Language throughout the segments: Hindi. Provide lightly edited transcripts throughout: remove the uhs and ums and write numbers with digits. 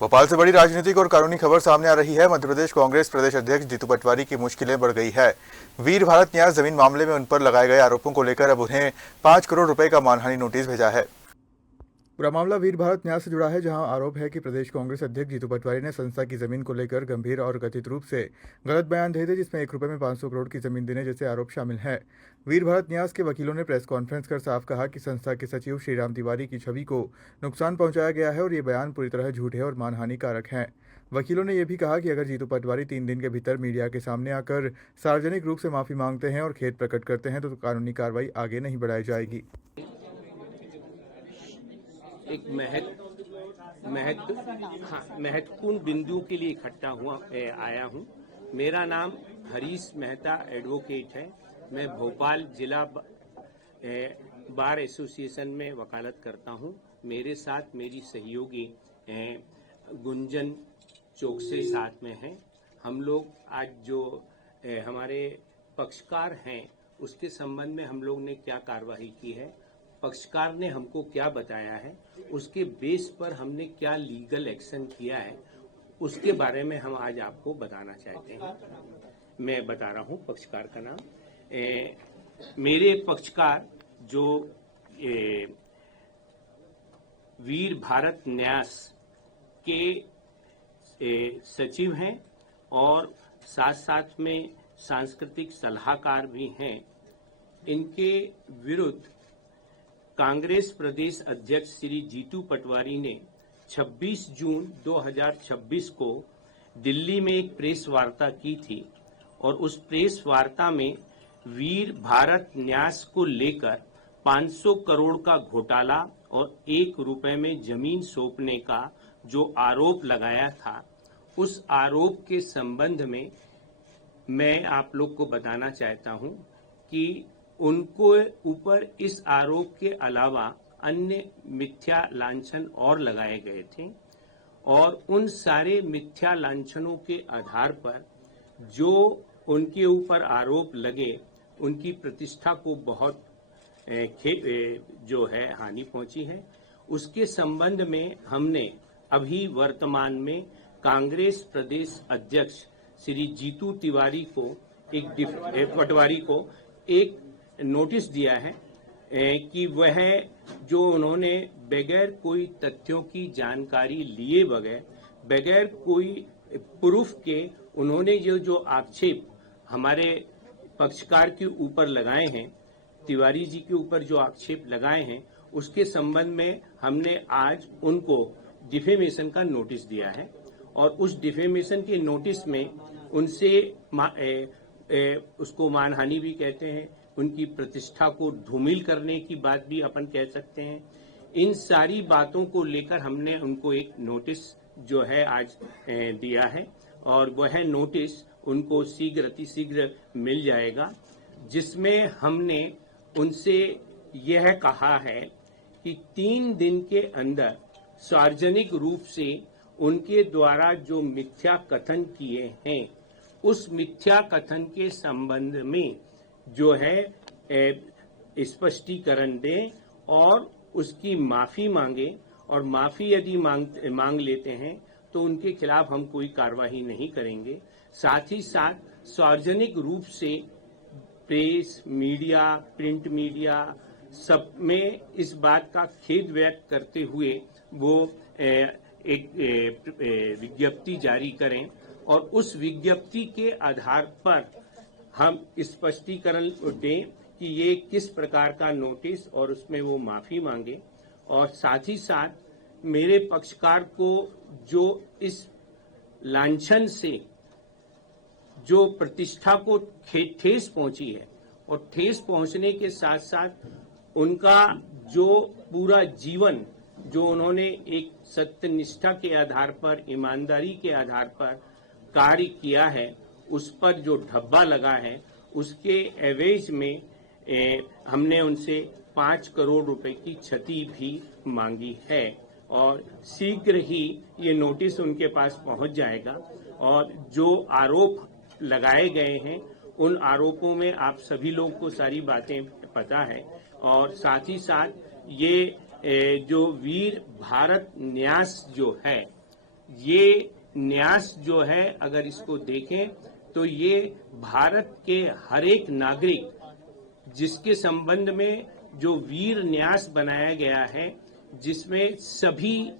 भोपाल से बड़ी राजनीतिक और कानूनी खबर सामने आ रही है। मध्य प्रदेश कांग्रेस प्रदेश अध्यक्ष जीतू पटवारी की मुश्किलें बढ़ गई है। वीर भारत न्यास जमीन मामले में उन पर लगाए गए आरोपों को लेकर अब उन्हें 5 करोड़ रुपए का मानहानि नोटिस भेजा है। पूरा मामला वीर भारत न्यास से जुड़ा है, जहां आरोप है कि प्रदेश कांग्रेस अध्यक्ष जीतू पटवारी ने संस्था की जमीन को लेकर गंभीर और कथित रूप से गलत बयान दिए थे, जिसमें 1 रुपए में 500 करोड़ की जमीन देने जैसे आरोप शामिल है। वीर भारत न्यास के वकीलों ने प्रेस कॉन्फ्रेंस कर साफ कहा कि संस्था के सचिव श्रीराम तिवारी की छवि को नुकसान पहुंचाया गया है और ये बयान पूरी तरह झूठ है और मानहानि कारक है। वकीलों ने यह भी कहा कि अगर जीतू पटवारी 3 दिन के भीतर मीडिया के सामने आकर सार्वजनिक रूप से माफी मांगते हैं और खेद प्रकट करते हैं तो कानूनी कार्रवाई आगे नहीं बढ़ाई जाएगी। एक महत्वपूर्ण बिंदु के लिए इकट्ठा आया हूं। मेरा नाम हरीश मेहता एडवोकेट है। मैं भोपाल जिला बार एसोसिएशन में वकालत करता हूं। मेरे साथ मेरी सहयोगी गुंजन चौकसे साथ में हैं। हम लोग आज जो हमारे पक्षकार हैं उसके संबंध में हम लोग ने क्या कार्रवाई की है, पक्षकार ने हमको क्या बताया है, उसके बेस पर हमने क्या लीगल एक्शन किया है, उसके बारे में हम आज आपको बताना चाहते हैं। मैं बता रहा हूं पक्षकार का नाम। मेरे पक्षकार जो वीर भारत न्यास के सचिव हैं और साथ साथ में सांस्कृतिक सलाहकार भी हैं, इनके विरुद्ध कांग्रेस प्रदेश अध्यक्ष श्री जीतू पटवारी ने 26 जून 2026 को दिल्ली में एक प्रेस वार्ता की थी और उस प्रेस वार्ता में वीर भारत न्यास को लेकर 500 करोड़ का घोटाला और 1 रुपए में जमीन सौंपने का जो आरोप लगाया था, उस आरोप के संबंध में मैं आप लोग को बताना चाहता हूं कि उनको ऊपर इस आरोप के अलावा अन्य मिथ्या लांछन और लगाए गए थे और उन सारे मिथ्या लांछनों के आधार पर जो उनके ऊपर आरोप लगे, उनकी प्रतिष्ठा को बहुत जो है हानि पहुंची है। उसके संबंध में हमने अभी वर्तमान में कांग्रेस प्रदेश अध्यक्ष श्री जीतू तिवारी को पटवारी को एक नोटिस दिया है कि वह जो उन्होंने बगैर कोई तथ्यों की जानकारी लिए बगैर कोई प्रूफ के उन्होंने जो आक्षेप हमारे पक्षकार के ऊपर लगाए हैं, तिवारी जी के ऊपर जो आक्षेप लगाए हैं, उसके संबंध में हमने आज उनको डिफेमेशन का नोटिस दिया है और उस डिफेमेशन के नोटिस में उनसे उसको मानहानि भी कहते हैं, उनकी प्रतिष्ठा को धूमिल करने की बात भी अपन कह सकते हैं। इन सारी बातों को लेकर हमने उनको एक नोटिस जो है आज दिया है और वह नोटिस उनको शीघ्र मिल जाएगा, जिसमें हमने उनसे यह कहा है कि 3 दिन के अंदर सार्वजनिक रूप से उनके द्वारा जो मिथ्या कथन किए हैं, उस मिथ्या कथन के संबंध में जो है स्पष्टीकरण दें और उसकी माफी मांगे और माफी यदि मांग लेते हैं तो उनके खिलाफ हम कोई कार्रवाई नहीं करेंगे। साथ ही साथ सार्वजनिक रूप से प्रेस, मीडिया, प्रिंट मीडिया सब में इस बात का खेद व्यक्त करते हुए वो एक विज्ञप्ति जारी करें और उस विज्ञप्ति के आधार पर हम स्पष्टीकरण दें कि ये किस प्रकार का नोटिस और उसमें वो माफी मांगे और साथ ही साथ मेरे पक्षकार को जो इस लांछन से जो प्रतिष्ठा को ठेस पहुंची है और ठेस पहुंचने के साथ साथ उनका जो पूरा जीवन जो उन्होंने एक सत्यनिष्ठा के आधार पर, ईमानदारी के आधार पर कार्य किया है, उस पर जो धब्बा लगा है, उसके एवज में हमने उनसे 5 करोड़ रुपए की क्षति भी मांगी है और शीघ्र ही ये नोटिस उनके पास पहुंच जाएगा और जो आरोप लगाए गए हैं उन आरोपों में आप सभी लोग को सारी बातें पता है और साथ ही साथ ये जो वीर भारत न्यास जो है ये न्यास जो है अगर इसको देखें तो ये भारत के हर एक नागरिक जिसके संबंध में जो वीर न्यास बनाया गया है, जिसमें सभी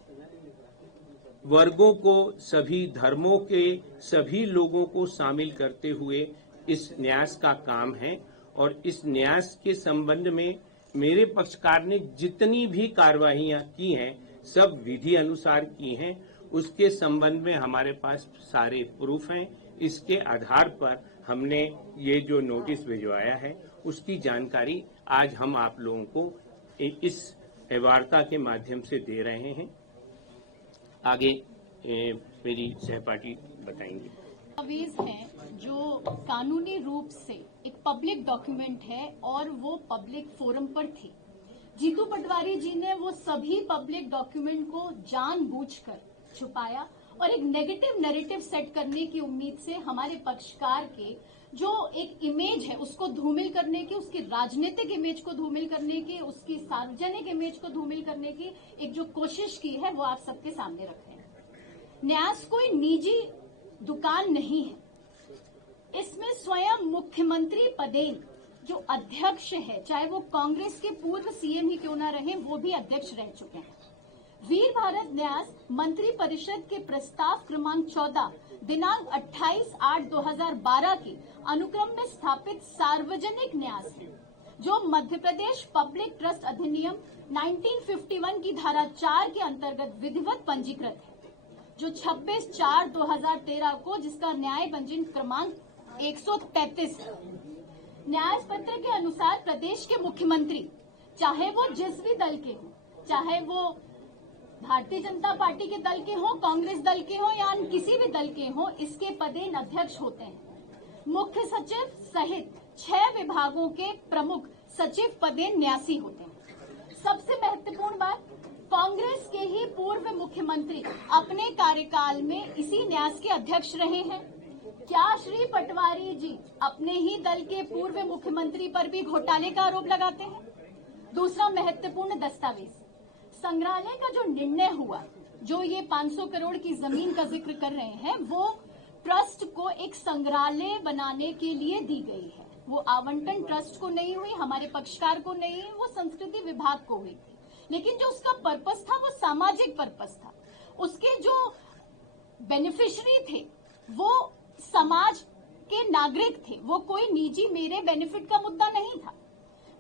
वर्गों को, सभी धर्मों के सभी लोगों को शामिल करते हुए इस न्यास का काम है। और इस न्यास के संबंध में मेरे पक्षकार ने जितनी भी कार्रवाइयां की हैं सब विधि अनुसार की हैं। उसके संबंध में हमारे पास सारे प्रूफ हैं। इसके आधार पर हमने ये जो नोटिस भिजवाया है उसकी जानकारी आज हम आप लोगों को इस वार्ता के माध्यम से दे रहे हैं। आगे मेरी सहपाठी बताएंगे। दस्तावेज हैं जो कानूनी रूप से एक पब्लिक डॉक्यूमेंट है और वो पब्लिक फोरम पर थी। जीतू पटवारी जी ने वो सभी पब्लिक डॉक्यूमेंट को जानबूझकर छुपाया और एक नेगेटिव नैरेटिव सेट करने की उम्मीद से हमारे पक्षकार के जो एक इमेज है उसको धूमिल करने की, उसकी राजनीतिक इमेज को धूमिल करने की, उसकी सार्वजनिक इमेज को धूमिल करने की एक जो कोशिश की है वो आप सबके सामने रख रहे हैं। न्यास कोई निजी दुकान नहीं है। इसमें स्वयं मुख्यमंत्री पदेन जो अध्यक्ष है, चाहे वो कांग्रेस के पूर्व सीएम ही क्यों ना रहे, वो भी अध्यक्ष रह चुके हैं। वीर भारत न्यास मंत्री परिषद के प्रस्ताव क्रमांक 14 दिनांक 28/8/2012 के अनुक्रम में स्थापित सार्वजनिक न्यास है, जो मध्य प्रदेश पब्लिक ट्रस्ट अधिनियम 1951 की धारा 4 के अंतर्गत विधिवत पंजीकृत है, जो 26/4/2013 को जिसका न्याय पंजीयन क्रमांक 133 है। न्याय पत्र के अनुसार प्रदेश के मुख्यमंत्री, चाहे वो जिस भी दल के हो, चाहे वो भारतीय जनता पार्टी के दल के हो, कांग्रेस दल के हो या किसी भी दल के हो, इसके पदेन अध्यक्ष होते हैं। मुख्य सचिव सहित 6 विभागों के प्रमुख सचिव पदेन न्यासी होते हैं। सबसे महत्वपूर्ण बात, कांग्रेस के ही पूर्व मुख्यमंत्री अपने कार्यकाल में इसी न्यास के अध्यक्ष रहे हैं। क्या श्री पटवारी जी अपने ही दल के पूर्व मुख्यमंत्री पर भी घोटाले का आरोप लगाते हैं? दूसरा महत्वपूर्ण दस्तावेज, संग्रहालय का जो निर्णय हुआ, जो ये 500 करोड़ की जमीन का जिक्र कर रहे हैं, वो ट्रस्ट को एक संग्रहालय बनाने के लिए दी गई है। वो आवंटन ट्रस्ट को नहीं हुई, हमारे पक्षकार को नहीं हुई, वो संस्कृति विभाग को हुई थी। लेकिन जो उसका पर्पस था वो सामाजिक पर्पस था। उसके जो बेनिफिशियरी थे वो समाज के नागरिक थे, वो कोई निजी मेरे बेनिफिट का मुद्दा नहीं था।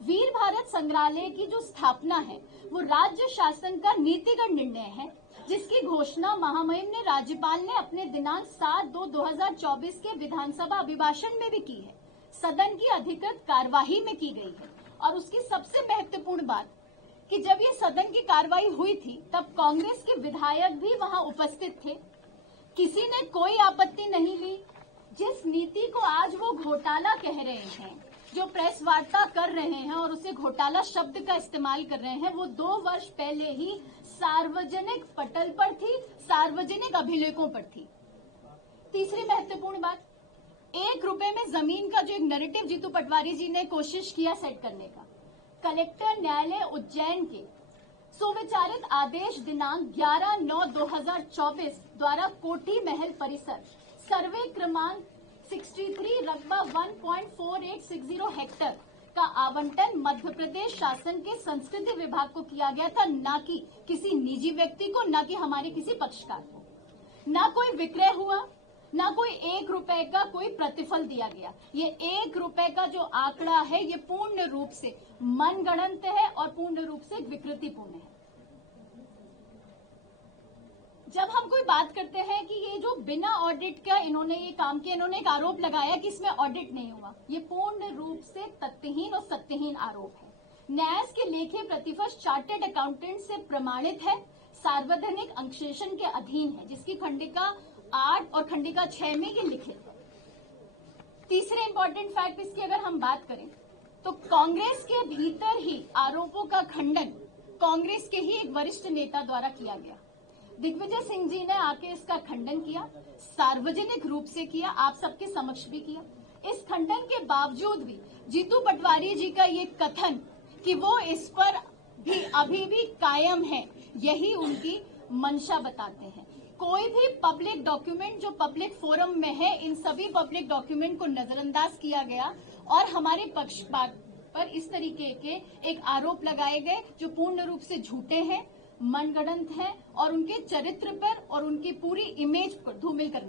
वीर भारत संग्रहालय की जो स्थापना है वो राज्य शासन का नीतिगत निर्णय है, जिसकी घोषणा महामहिम ने राज्यपाल ने अपने दिनांक 7/2/2024 के विधानसभा अभिभाषण में भी की है, सदन की अधिकृत कार्यवाही में की गई है। और उसकी सबसे महत्वपूर्ण बात कि जब ये सदन की कार्रवाई हुई थी तब कांग्रेस के विधायक भी वहां उपस्थित थे, किसी ने कोई आपत्ति नहीं ली। जिस नीति को आज वो घोटाला कह रहे हैं, जो प्रेस वार्ता कर रहे हैं और उसे घोटाला शब्द का इस्तेमाल कर रहे हैं, वो 2 वर्ष पहले ही सार्वजनिक पटल पर थी, सार्वजनिक अभिलेखों पर थी। तीसरी महत्वपूर्ण बात, 1 रुपए में जमीन का जो एक नैरेटिव जीतू पटवारी जी ने कोशिश किया सेट करने का, कलेक्टर न्यायालय उज्जैन के सुविचारित आदेश दिनांक 11/9/2024 द्वारा कोठी महल परिसर सर्वे क्रमांक 63 रकबा 1.4860 हेक्टर का आवंटन मध्य प्रदेश शासन के संस्कृति विभाग को किया गया था, ना कि किसी निजी व्यक्ति को, ना कि हमारे किसी पक्षकार को। ना कोई विक्रय हुआ, ना कोई 1 रुपए का कोई प्रतिफल दिया गया। ये 1 रुपए का जो आंकड़ा है ये पूर्ण रूप से मनगढ़ंत है और पूर्ण रूप से विकृतिपूर्ण है। जब हम कोई बात करते हैं कि ये जो बिना ऑडिट का इन्होंने ये काम किया, इन्होंने एक आरोप लगाया कि इसमें ऑडिट नहीं हुआ, ये पूर्ण रूप से तथ्यहीन और सत्यहीन आरोप है। न्यास के लेखे प्रतिपक्ष चार्टर्ड अकाउंटेंट से प्रमाणित है, सार्वजनिक अंकेक्षण के अधीन है, जिसकी खंडिका 8 और खंडिका 6 में ये लिखित है। तीसरे इंपॉर्टेंट फैक्ट इसकी अगर हम बात करें तो कांग्रेस के भीतर ही आरोपों का खंडन कांग्रेस के ही एक वरिष्ठ नेता द्वारा किया गया। दिग्विजय सिंह जी ने आके इसका खंडन किया, सार्वजनिक रूप से किया, आप सबके समक्ष भी किया। इस खंडन के बावजूद भी जीतू पटवारी जी का ये कथन कि वो इस पर भी अभी भी कायम है, यही उनकी मंशा बताते हैं। कोई भी पब्लिक डॉक्यूमेंट जो पब्लिक फोरम में है, इन सभी पब्लिक डॉक्यूमेंट को नजरअंदाज किया गया और हमारे पक्षपात पर इस तरीके के एक आरोप लगाए गए जो पूर्ण रूप से झूठे हैं, मनगढ़ंत हैं और उनके चरित्र पर और उनकी पूरी इमेज पर धूमिल करने